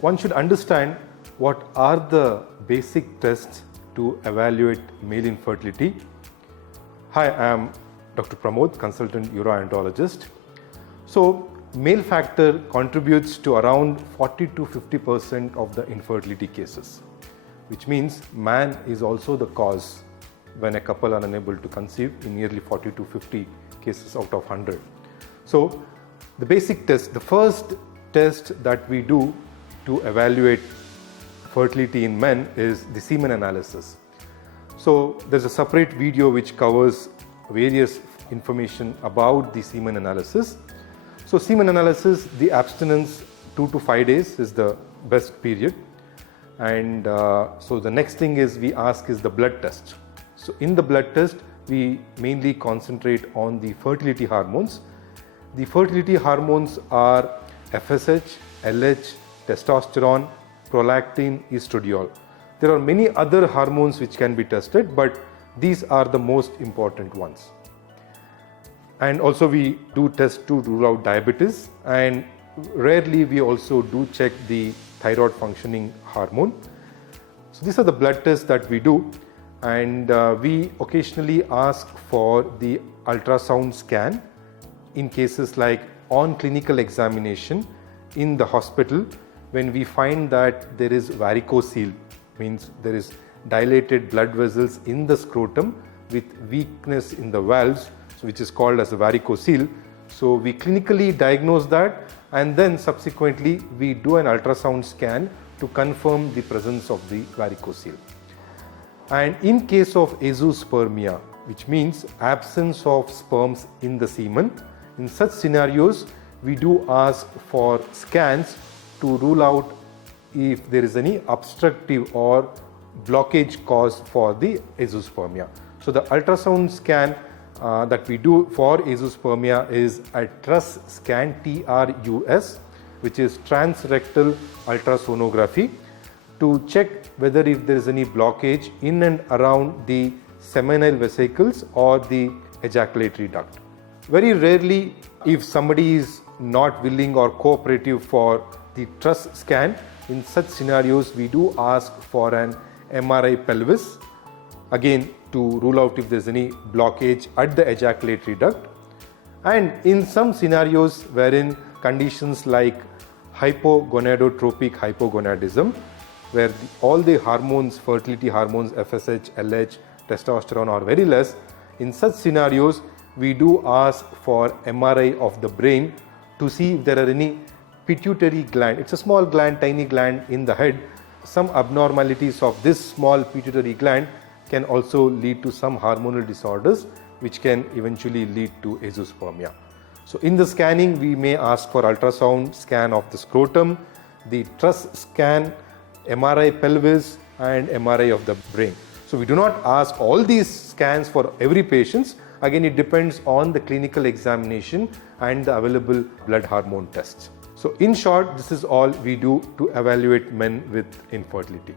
one should understand what are the basic tests to evaluate male infertility. Hi, I am Dr. Pramod, consultant uro-andrologist. So, male factor contributes to around 40 to 50% of the infertility cases, which means man is also the cause when a couple are unable to conceive in nearly 40 to 50 cases out of 100. So, the basic test, the first test that we do to evaluate fertility in men is the semen analysis. So, there's a separate video which covers various information about the semen analysis. So, semen analysis, the abstinence 2 to 5 days is the best period. And so the next thing is we ask is the blood test. So in the blood test, we mainly concentrate on the fertility hormones. The fertility hormones are FSH, LH, testosterone, Prolactin, Estradiol. There are many other hormones which can be tested, but these are the most important ones. And also we do test to rule out diabetes, and rarely we also do check the thyroid functioning hormone. So these are the blood tests that we do, and we occasionally ask for the ultrasound scan in cases like on clinical examination in the hospital when we find that there is varicocele, means there is dilated blood vessels in the scrotum with weakness in the valves, which is called as a varicocele. So we clinically diagnose that, and then subsequently we do an ultrasound scan to confirm the presence of the varicocele. And in case of azoospermia, which means absence of sperms in the semen, in such scenarios we do ask for scans to rule out if there is any obstructive or blockage cause for the azoospermia. So the ultrasound scan that we do for azoospermia is a TRUS scan, TRUS, which is transrectal ultrasonography, to check whether if there is any blockage in and around the seminal vesicles or the ejaculatory duct. Very rarely, if somebody is not willing or cooperative for the TRUS scan, in such scenarios we do ask for an MRI Pelvis, again to rule out if there is any blockage at the ejaculatory duct. And in some scenarios wherein conditions like hypogonadotropic hypogonadism, where all the hormones, fertility hormones, FSH, LH, testosterone are very less, in such scenarios we do ask for MRI of the brain to see if there are any pituitary gland. It's a small gland, tiny gland in the head. Some abnormalities of this small pituitary gland can also lead to some hormonal disorders which can eventually lead to azoospermia. So in the scanning we may ask for ultrasound scan of the scrotum, the TRUS scan, MRI pelvis and MRI of the brain. So we do not ask all these scans for every patient. Again, it depends on the clinical examination and the available blood hormone tests. So in short, this is all we do to evaluate men with infertility.